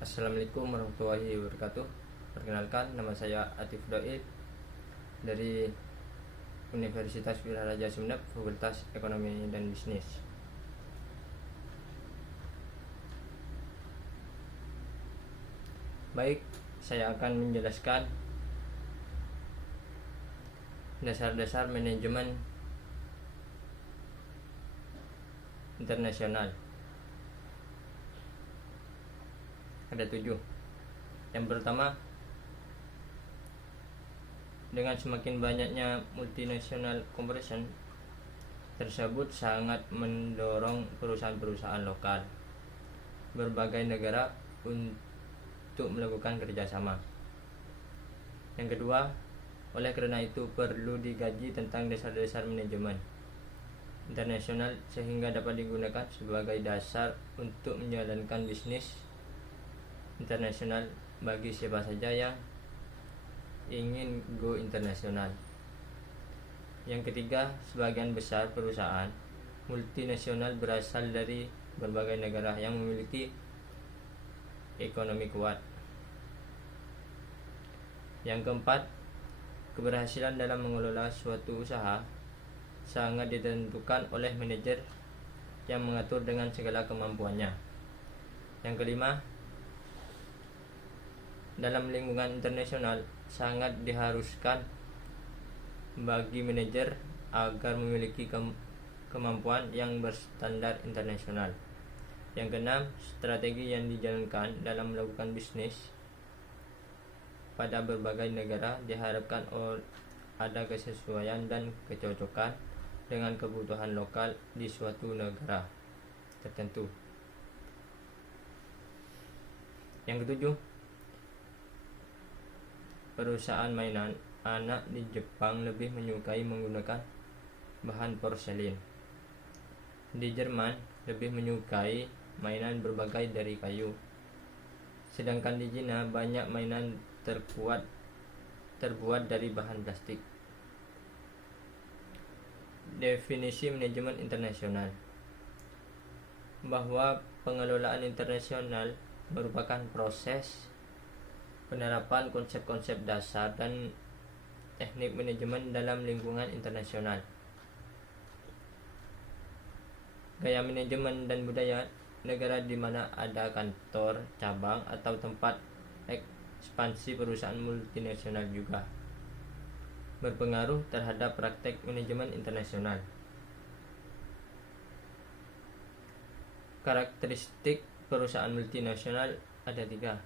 Assalamualaikum warahmatullahi wabarakatuh. Perkenalkan, nama saya Atif Doid dari Universitas Wiraraja Sumeneb, Fakultas Ekonomi dan Bisnis. Baik, saya akan menjelaskan dasar-dasar manajemen internasional. Ada 7. Yang pertama, dengan semakin banyaknya multinational corporation tersebut sangat mendorong perusahaan-perusahaan lokal berbagai negara untuk melakukan kerjasama. Yang kedua, oleh karena itu perlu digaji tentang dasar-dasar manajemen internasional sehingga dapat digunakan sebagai dasar untuk menjalankan bisnis internasional bagi siapa saja yang ingin go internasional. Yang ketiga, sebagian besar perusahaan multinasional berasal dari berbagai negara yang memiliki ekonomi kuat. Yang keempat, keberhasilan dalam mengelola suatu usaha sangat ditentukan oleh manajer yang mengatur dengan segala kemampuannya. Yang kelima, dalam lingkungan internasional sangat diharuskan bagi manajer agar memiliki kemampuan yang berstandar internasional. Yang keenam, strategi yang dijalankan dalam melakukan bisnis pada berbagai negara diharapkan ada kesesuaian dan kecocokan dengan kebutuhan lokal di suatu negara tertentu. Yang ketujuh, perusahaan mainan anak di Jepang lebih menyukai menggunakan bahan porselin. Di Jerman lebih menyukai mainan berbagai dari kayu. Sedangkan di Cina banyak mainan terbuat dari bahan plastik. Definisi manajemen internasional, bahwa pengelolaan internasional merupakan proses penerapan konsep-konsep dasar dan teknik manajemen dalam lingkungan internasional. Gaya manajemen dan budaya negara di mana ada kantor, cabang, atau tempat ekspansi perusahaan multinasional juga berpengaruh terhadap praktek manajemen internasional. Karakteristik perusahaan multinasional ada 3.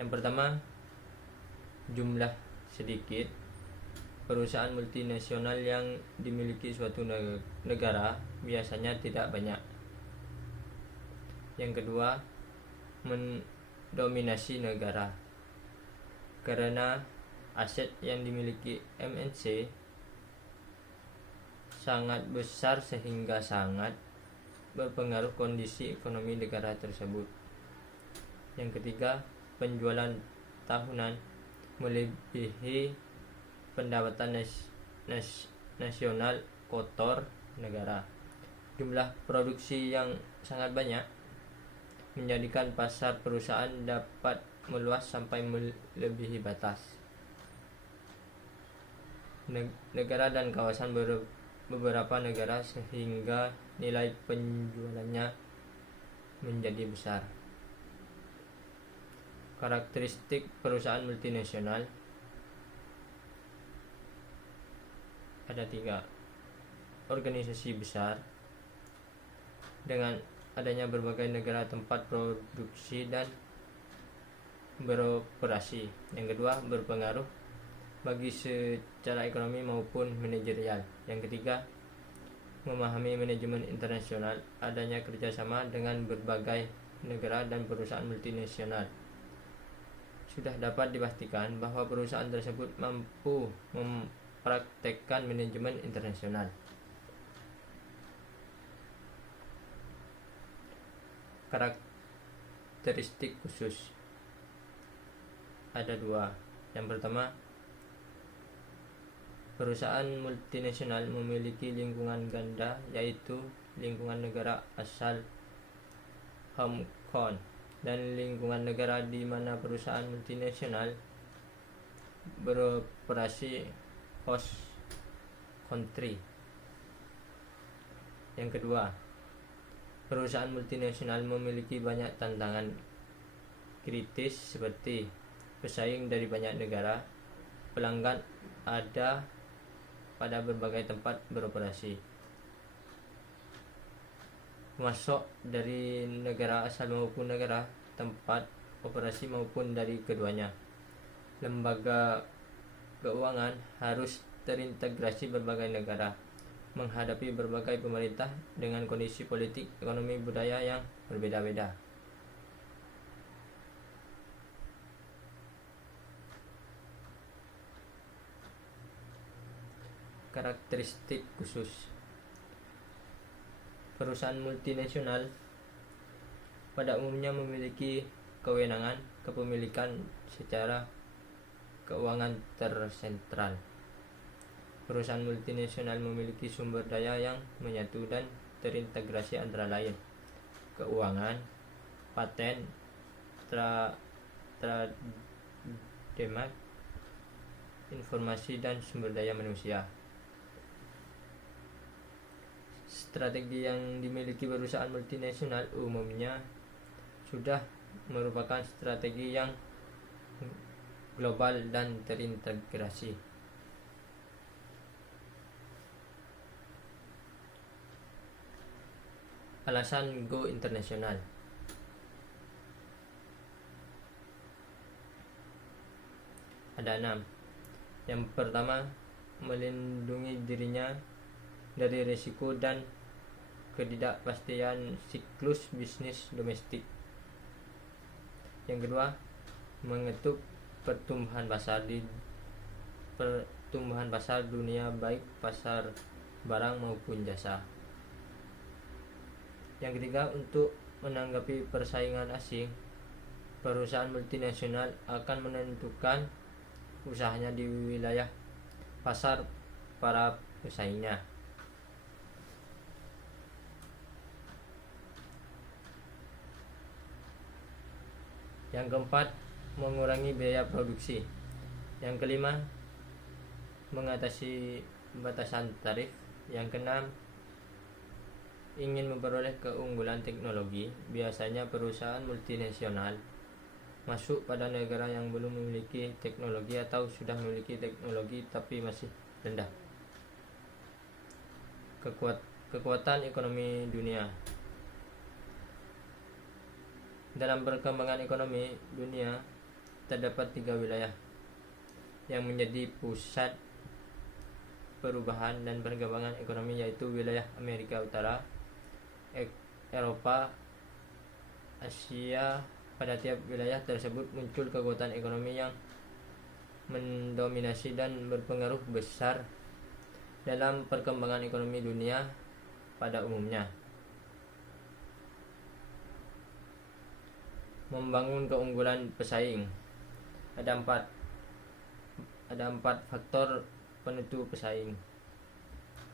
Yang pertama, jumlah sedikit. Perusahaan multinasional yang dimiliki suatu negara biasanya tidak banyak. Yang kedua, mendominasi negara. Karena aset yang dimiliki MNC sangat besar sehingga sangat berpengaruh kondisi ekonomi negara tersebut. Yang ketiga, penjualan tahunan melebihi pendapatan nasional kotor negara. Jumlah produksi yang sangat banyak menjadikan pasar perusahaan dapat meluas sampai melebihi batas negara dan kawasan beberapa negara sehingga nilai penjualannya menjadi besar. Karakteristik perusahaan multinasional ada 3. Organisasi besar dengan adanya berbagai negara tempat produksi dan beroperasi. Yang kedua, berpengaruh bagi secara ekonomi maupun manajerial. Yang ketiga, memahami manajemen internasional, adanya kerjasama dengan berbagai negara dan perusahaan multinasional. Sudah dapat dipastikan bahwa perusahaan tersebut mampu mempraktekkan manajemen internasional. Karakteristik khusus ada 2. Yang pertama, perusahaan multinasional memiliki lingkungan ganda, yaitu lingkungan negara asal home country dan lingkungan negara di mana perusahaan multinasional beroperasi host country. Yang kedua, perusahaan multinasional memiliki banyak tantangan kritis seperti pesaing dari banyak negara, pelanggan ada pada berbagai tempat beroperasi, masuk dari negara asal maupun negara tempat operasi maupun dari keduanya. Lembaga keuangan harus terintegrasi berbagai negara, menghadapi berbagai pemerintah dengan kondisi politik, ekonomi, budaya yang berbeda-beda. Karakteristik khusus perusahaan multinasional pada umumnya memiliki kewenangan kepemilikan secara keuangan tersentral. Perusahaan multinasional memiliki sumber daya yang menyatu dan terintegrasi antara lain keuangan, paten, trademark, informasi, dan sumber daya manusia. Strategi yang dimiliki perusahaan multinasional umumnya sudah merupakan strategi yang global dan terintegrasi. Alasan go internasional. Ada 6. Yang pertama, melindungi dirinya dari risiko dan ketidakpastian siklus bisnis domestik. Yang kedua, mengetuk pertumbuhan pasar dunia, baik pasar barang maupun jasa. Yang ketiga, untuk menanggapi persaingan asing, perusahaan multinasional akan menentukan usahanya di wilayah pasar para pesaingnya. Yang keempat, mengurangi biaya produksi. Yang kelima, mengatasi batasan tarif. Yang keenam, ingin memperoleh keunggulan teknologi. Biasanya perusahaan multinasional masuk pada negara yang belum memiliki teknologi atau sudah memiliki teknologi tapi masih rendah. Kekuatan ekonomi dunia. Dalam perkembangan ekonomi dunia, terdapat 3 wilayah yang menjadi pusat perubahan dan perkembangan ekonomi, yaitu wilayah Amerika Utara, Eropa, Asia. Pada tiap wilayah tersebut muncul kekuatan ekonomi yang mendominasi dan berpengaruh besar dalam perkembangan ekonomi dunia pada umumnya. Membangun keunggulan pesaing. Ada empat faktor penentu pesaing.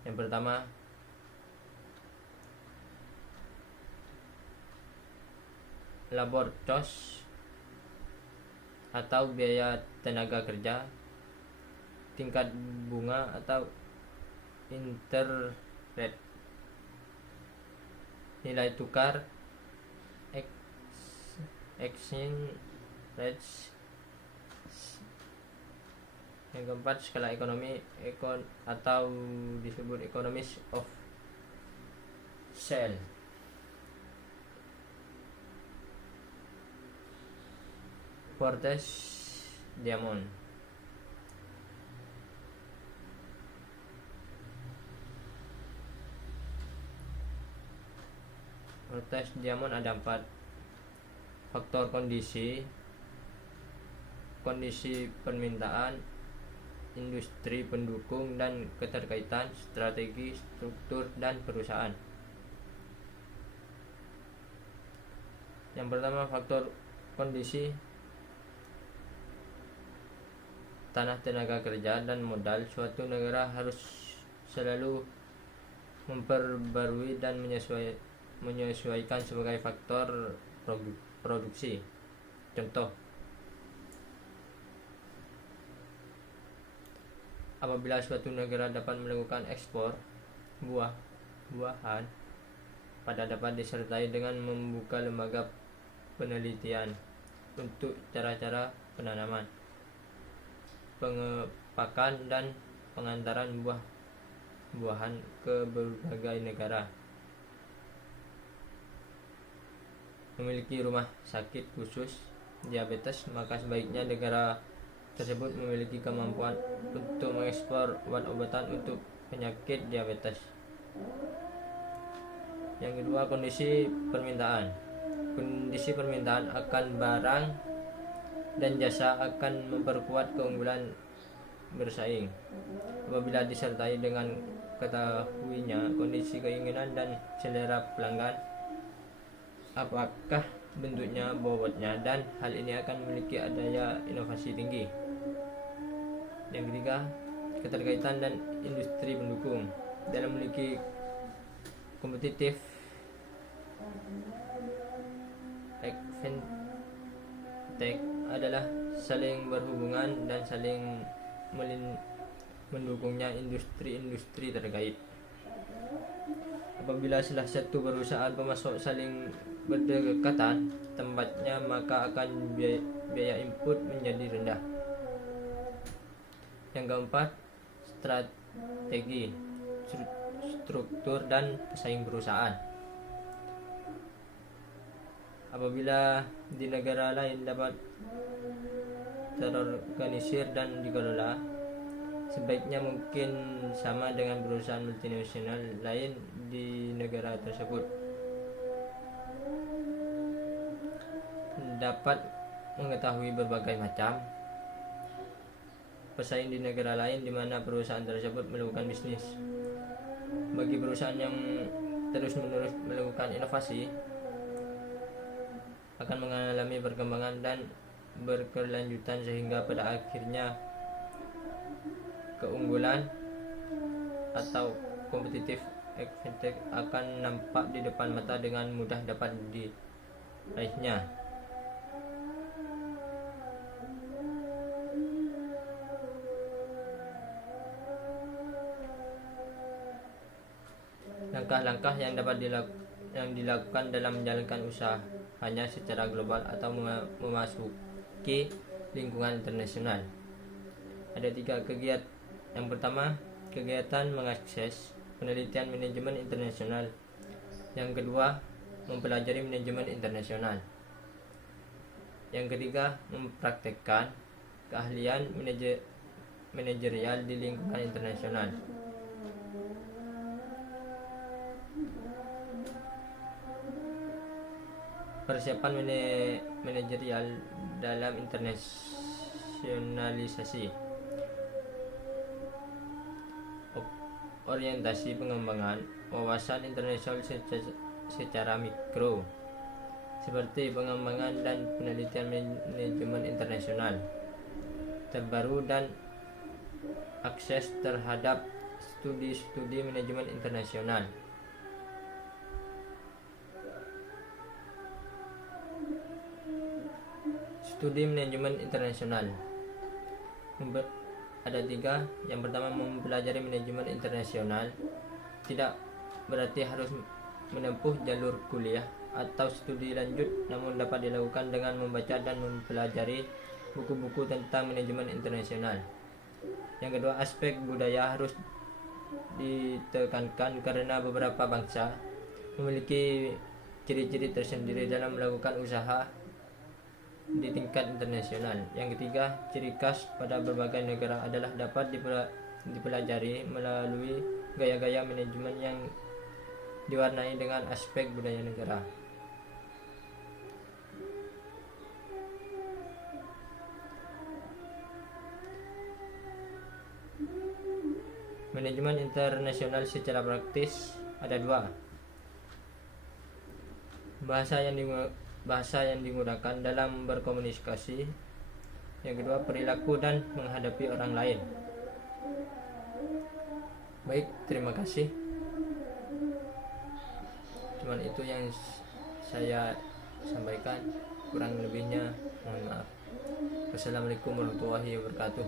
Yang pertama, labor cost atau biaya tenaga kerja, tingkat bunga atau interest rate, nilai tukar, exchange rates. Yang keempat, skala ekonomi atau disebut economies of scale. Portes Diamond. Portes Diamond ada 4 faktor: kondisi permintaan, industri pendukung, dan keterkaitan, strategi, struktur, dan perusahaan. Yang pertama, faktor kondisi. Tanah, tenaga kerja, dan modal. Suatu negara harus selalu memperbarui dan menyesuaikan sebagai faktor produksi. Contoh, apabila suatu negara dapat melakukan ekspor buah-buahan, pada dapat disertai dengan membuka lembaga penelitian untuk cara-cara penanaman, pengepakan dan pengantaran buah-buahan ke berbagai negara. Memiliki rumah sakit khusus diabetes, maka sebaiknya negara tersebut memiliki kemampuan untuk mengekspor obat-obatan untuk penyakit diabetes. Yang kedua, kondisi permintaan. Kondisi permintaan akan barang dan jasa akan memperkuat keunggulan bersaing. Apabila disertai dengan ketahuinya kondisi keinginan dan selera pelanggan, apakah bentuknya, bobotnya, dan hal ini akan memiliki daya inovasi tinggi. Yang ketiga, keterkaitan dan industri pendukung. Dalam memiliki kompetitif advantage adalah saling berhubungan dan saling mendukungnya industri-industri terkait. Apabila salah satu perusahaan pemasok saling berdekatan tempatnya, maka akan biaya input menjadi rendah. Yang keempat, strategi, struktur dan pesaing perusahaan. Apabila di negara lain dapat terorganisir dan dikelola, sebaiknya mungkin sama dengan perusahaan multinasional lain di negara tersebut. Dapat mengetahui berbagai macam pesaing di negara lain di mana perusahaan tersebut melakukan bisnis. Bagi perusahaan yang terus-menerus melakukan inovasi, akan mengalami perkembangan dan berkelanjutan sehingga pada akhirnya keunggulan atau competitive advantage akan nampak di depan mata dengan mudah dapat diraihnya. Langkah-langkah yang dapat dilakukan dalam menjalankan usahanya secara global atau memasuki lingkungan internasional. Ada 3 kegiatan. Yang pertama, kegiatan mengakses penelitian manajemen internasional. Yang kedua, mempelajari manajemen internasional. Yang ketiga, mempraktekkan keahlian manajerial di lingkungan internasional. Persiapan manajerial dalam internasionalisasi. Orientasi pengembangan wawasan internasional secara mikro, seperti pengembangan dan penelitian manajemen internasional terbaru dan akses terhadap studi-studi manajemen internasional. Studi manajemen internasional ada 3. Yang pertama, mempelajari manajemen internasional tidak berarti harus menempuh jalur kuliah atau studi lanjut, namun dapat dilakukan dengan membaca dan mempelajari buku-buku tentang manajemen internasional. Yang kedua, aspek budaya harus ditekankan karena beberapa bangsa memiliki ciri-ciri tersendiri dalam melakukan usaha di tingkat internasional. Yang ketiga, ciri khas pada berbagai negara adalah dapat dipelajari melalui gaya-gaya manajemen yang diwarnai dengan aspek budaya negara. Manajemen internasional secara praktis ada 2. Bahasa yang digunakan dalam berkomunikasi. Yang kedua, perilaku dan menghadapi orang lain. Baik, terima kasih. Cuman itu yang saya sampaikan, kurang lebihnya mohon maaf. Wassalamualaikum warahmatullahi wabarakatuh.